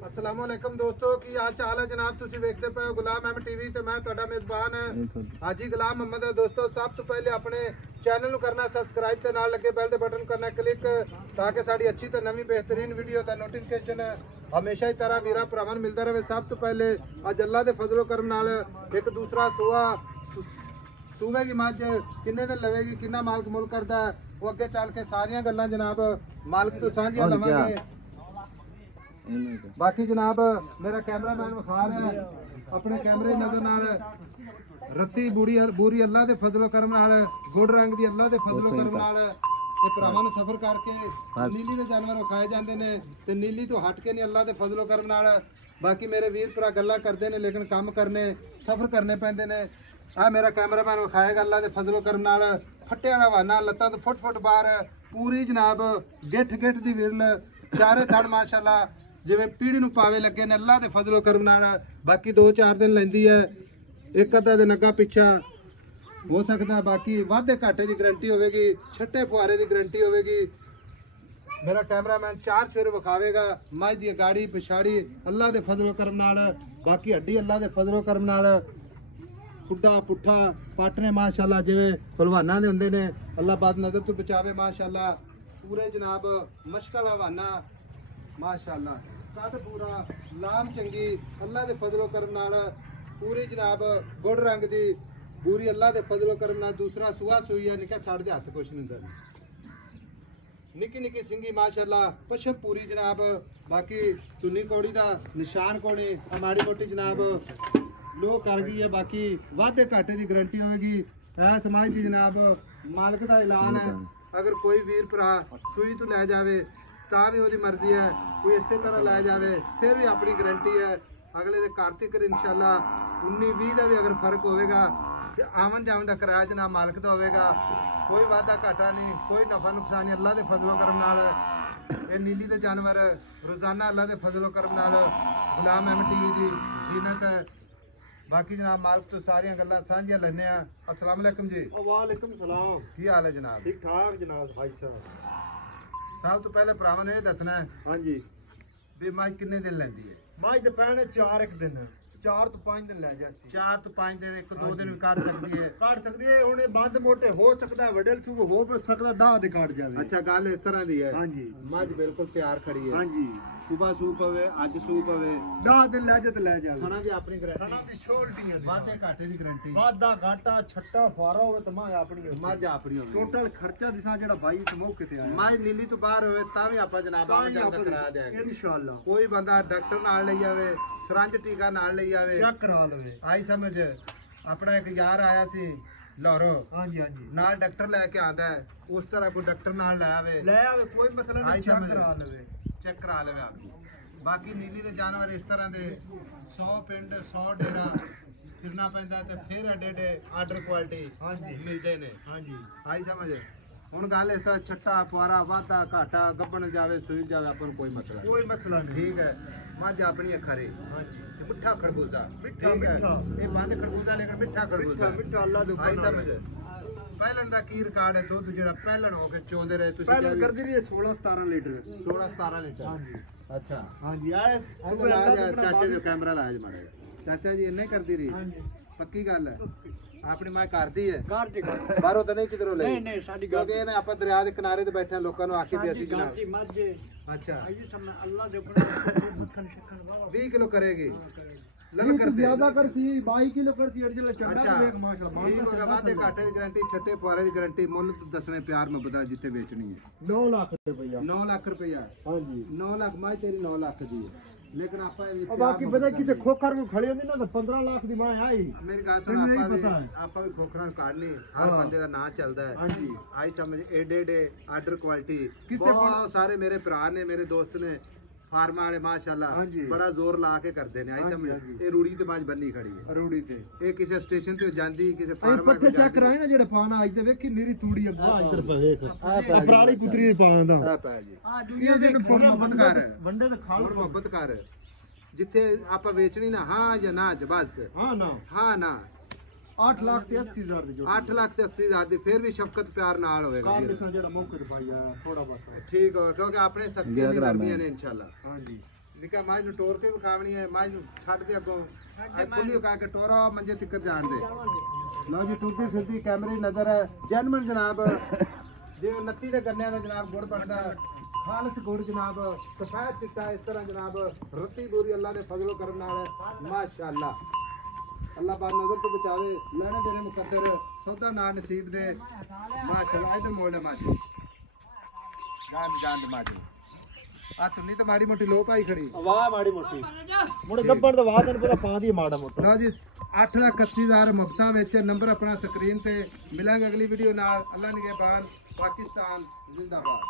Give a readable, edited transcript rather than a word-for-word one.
अस्सलामुअलैकुम दोस्तों की हाल चाल है जनाब। तुसी वेखते पे हो गुलाम अहमद टीवी ते मैं तुहाडा मेज़बान हाजी गुलाम मोहम्मद है। दोस्तों सब तो पहले अपने चैनल करना सबसक्राइब ते नाल लगे बेल दे बटन करना क्लिक ताकि साड़ी अच्छी ते नवी बेहतरीन वीडियो दा नोटिफिकेशन हमेशा ही तरह वीरा भरावां नूं मिलदा रहे। सब तो पहले अज अल्लाह दे फजलो करम नाल एक दूसरा सूआ सूबे की मझ किन्ने दिन लवेगी किन्ना मालक मुल करदा है वो अगे चल के सारियां गल्लां जनाब मालक तो साझियां लवांगे। बाकी जनाब मेरा कैमरा मैन विखा रहा है अपने कैमरे नजर नाल रत्ती बूरी अल्लाह दे फजलो करम नाल गुड़ रंग दी अल्लाह दे फजलो करम नाल ये भरावां नूं सफर करके नीली दे जानवर विखाए जांदे ने ते नीली तो हट के नहीं अल्लाह दे फजलो करम नाल। बाकी मेरे वीर भरा गल्लां करदे ने लेकिन काम करने सफर करने पैंदे ने। आ मेरा कैमरा मैन विखाएगा अल्लाह दे फजलो करम नाल फट्टे वाला वाना लत्तां तो फुट बाहर पूरी जनाब गिठ दी विरल चारे थड़ माशाअल्लाह जिवें पीढ़ी नूं पावे लगे ने अल्लाह दे फजलो करम नाल। बाकी 2-4 दिन लैंदी है एक अद्धा दिन अग्गा पिछा हो सकता है। बाकी वाधे घाटे की गारंटी होगी छट्टे फुहारे की गारंटी होगी। मेरा कैमरामैन 4 फेर विखावेगा मझ दी गाड़ी पिछाड़ी अल्लाह दे फजलो करम नाल। बाकी हड्डी अल्लाह दे फजलो करम नाल खुड्डा पुट्ठा पाटने माशाअल्लाह जिवें पहलवानां दे हुंदे ने अल्लाह बाद नज़र तो बचावे माशाअल्लाह। पूरे जनाब मशकल हवाना माशाअल्लाह कद पूरा लाम चंगी अल्लाह दे फजलो करम नाल पूरी जनाब गुड़ रंग दी पूरी अल्लाह दे फजलो करम नाल। दूसरा सुहा सूई है निका छड़ दे हथ कुछ नहीं अंदर निकी निकी सिंगी माशाअल्लाह पशम पूरी जनाब। बाकी चुन्नी कौड़ी दा निशान कोनी माड़ी मोटी जनाब लो कर गई है। बाकी वाधे घाटे की गारंटी होगी। है समाज की जनाब मालिक का ऐलान है अगर कोई वीर भरा सूई तो लै जावे तां भी उसकी मर्जी है कोई इस तरह लै जावे फिर भी अपनी गारंटी है। अगले दे कार्तिक इंशाल्लाह 19-20 का भी अगर फर्क होगा आवन जावन का किराया जनाब मालिक का होगा। कोई वाधा घाटा नहीं कोई नफा नुकसान नहीं अल्लाह के फजलो करम नाल। ये नीली दे जानवर रोजाना अल्लाह के फजलो करम नाल गुलाम अहमद टीवी की जीनत है। बाकी जनाब मालिक तो सारियां गल्लां साझियां लैने आ। अस्सलाम वालेकुम जी। वालेकुम सलाम। की हाल है जनाब? ठीक ठाक जनाब भाई साहब। सब तो पहले भरावां ने दसना है हाँ जी भी मझ किन्ने दिन लैंदी है? मझ तो पैने 4 एक दिन 4 तो 5 दिन लै जाती 4 तो 5 दिन 1-2 दिन भी काट सकती है। काट सकती है हुण बंद मोटे हो सकता है वडेल सूब हो सकता 10 दे काट जावे। अच्छा गल इस तरह दी है। हाँ जी मझ बिल्कुल तैयार खड़ी है। हाँ जी सुबह सूप पवे अज सूप पवे 10 दिन लै जा ते लै जावे। खाना दी अपनी खाना गारंटी दी छोल्टियां वाधे घाटे दी गारंटी वादा घाटा छट्टा फारा होवे ते मां अपनी मझ अपनी होगी। टोटल खर्चा दिसा जेड़ा भाई इस मौके ते आया मझ नीली तो बाहर होवे तां भी आपां जनाब आवन जावन दा करा देंगे इंशाअल्लाह। कोई बंदा डॉक्टर नाल ले जावे सरंज टीका नाल ले जावे चेक करा लवे। आई समझ अपना एक यार आया सी लाहौरों हाँ जी हाँ जी नाल डॉक्टर लेके आंदा है उस तरह कोई डॉक्टर नाल ले आवे ले आवे कोई मसला नहीं चेक करा लवे चेक करा लेवे आप। बाकी नीली दे जानवर इस तरह दे 100 पिंड 100 डेरा फिरना पैंदा ते फिर एडे आर्डर क्वालिटी हाँ जी मिलदे ने। हाँ जी आई समझ हुण गल इस तरह छट्टा फुआरा वाधा घाटा गब्बन जावे सूई जावे अपन कोई मसला कोई मसला नहीं। ठीक है मझ अपनी खरे हाँ जी मिठा खरबूजा मिठा ठीक है मिठा ये बंद खरबूजा लेकिन मिठा खरबूजा मिठा अल्लाह दे आई ऊपर समझ पहलन दा की रिकॉर्ड है दुध जेड़ा पहलन हो के चोंदे रहे तुसी पहले करदी रही 16-17 लीटर 16-17 लीटर। हाँ जी अच्छा हाँ जी आए सुबह ला जा चाचे जो कैमरा लाया जी माड़े चाचा जी इन्ने करदी रही हाँ जी पक्की गल है अपनी मां करदी है कार टिक बाहरों तो नहीं किधरों ले नहीं नहीं साडी क्योंकि इन्हें आप दरिया के किनारे ते बैठे लोकां नु आखी भी असि जनाब गाती मज अच्छा आई सब अल्लाह दे ऊपर मक्खन शक्कर वाह 20 किलो करेगी लल लल कर कर दे ज्यादा करती 22 किलो करती अड़जल चंगा अच्छा देख माशाल्लाह ठीक हो गया वादे घाटे की गारंटी छट्टे फुआरे की गारंटी मुੱਲ दसने प्यार में बदला जिते बेचनी है 9 लाख रुपया 9 लाख रुपया हाँ जी 9 लाख मां तेरी 9 लाख दी है लेकिन आपा और बाकी पता किते खोखर को खड़ी होंदी ना तो 15 लाख दी मां आई मेरी गल सुन आपा भी खोखरा काटनी हर बंदे दा नाम चलदा है। हाँ जी आई समझ एडे आर्डर क्वालिटी किसे बहुत सारे मेरे भरा ने मेरे दोस्त ने फार्मा वाले माशाल्लाह हाँ जी बड़ा जोर ला के करते ने। आई हाँ जी, समझ हाँ जी। ये रूड़ी ते माज बन्नी खड़ी है रूड़ी ते ये किसी स्टेशन ते जांदी किसी आई फार्मा पट्टे चेक कराए ना जेड़ा पाना आज ते वेखी नीरी तूड़ी है बाहर इधर पे देख अपराली पुत्री दी पाना दा आ पै जी आ दुनिया दे मोहब्बत कर वंडे ते खाल और मोहब्बत कर जिथे आपा बेचनी ना हाँ या ना बस हां ना हाँ ना 8 लाख ते 80 हजार दी जोड़ी 8 लाख ते 80 हजार दी फिर भी शफकत प्यार नाल होवेगा कार दिसा जेड़ा मौके ते पाई आ थोड़ा बहुत ठीक हो क्योंकि अपने सख्ती नहीं दरमियां ने इंशाल्लाह। हां जी ਨਿੱਕਾ ਮਾਝ ਨੂੰ ਟੋਰ ਕੇ ਵਿਖਾਵਣੀ ਹੈ ਮਾਝ ਨੂੰ ਛੱਡ ਦੇ ਅੱਗੋਂ ਖੁੱਲੀ ਉਕਾ ਕੇ ਟੋਰਾ ਮੰਜੇ ਤਿੱਕਰ ਜਾਣ ਦੇ ਲਓ ਜੀ ਟੁੱਟੀ ਫਿਰਦੀ ਕੈਮਰੇ ਦੀ ਨਜ਼ਰ ਹੈ ਜੈਨੂਇਨ ਜਨਾਬ ਜਿਵੇਂ 29 ਦੇ ਗੰਨਿਆਂ ਦਾ ਜਨਾਬ ਗੁੜ ਬਣਦਾ ਖਾਲਸ ਗੁੜ ਜਨਾਬ ਸਫੈਦ ਚਿੱਟਾ ਇਸ ਤਰ੍ਹਾਂ ਜਨਾਬ ਰੱਤੀ ਬੋਰੀ ਅੱਲਾ ਨੇ ਫਜ਼ਲੋ ਕਰਨ ਨਾਲ ਮਾਸ਼ਾਅੱਲਾ ਅੱਲਾ ਬਾਦ ਨਜ਼ਰ ਤੋਂ ਬਚਾਵੇ ਲੈਣੇ ਦੇਣੇ ਮੁਕੱਦਰ ਸੌਦਾ ਨਾ ਨਸੀਬ ਦੇ ਮਾਸ਼ਾਅੱਲਾ ਇਧਰ ਮੋੜ ਲੈ ਮਾਜੀ ਜਾਨ ਮਾਜੀ ਆ ਤੁਨੀ ਤਾਂ ਮਾੜੀ ਮੋਟੀ ਲੋ ਪਾਈ ਖੜੀ ਵਾਹ ਮਾੜੀ ਮੋਟੀ ਮੁੜ ਗੱਬਣ ਦਾ ਵਾਹ ਤੈਨੂੰ ਪਤਾ ਪਾਉਂਦੀ ਮਾੜਾ ਮੋਟਾ ਲਓ ਜੀ 8,81,000 ਮੁਫਤਾਂ ਵਿੱਚ ਨੰਬਰ ਆਪਣਾ ਸਕਰੀਨ ਤੇ ਮਿਲਾਂਗੇ ਅਗਲੀ ਵੀਡੀਓ ਨਾਲ ਅੱਲਾ ਨਿਗਹਿਬਾਨ ਪਾਕਿਸਤਾਨ ਜ਼ਿੰਦਾਬਾਦ